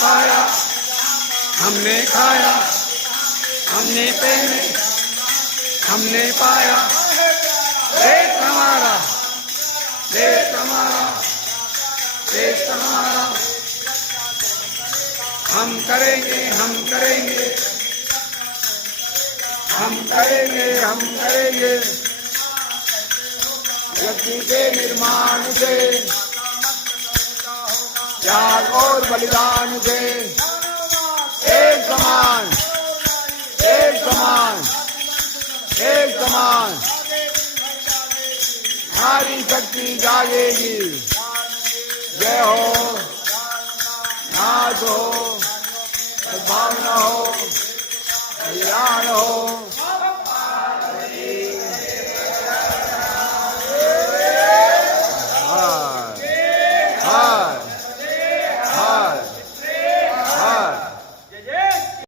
खाया, हमने खाया, हमने पहने, हमने पाया। देश हमारा, देश हमारा, देश हमारा। हम करेंगे, हम करेंगे, हम करेंगे, हम करेंगे। व्यक्ति के निर्माण से, त्याग और बलिदान से एक समान, एक समान, एक समान। नारी शक्ति जागेगी। जय हो, नाच हो, सद्भावना हो, कल्याण हो।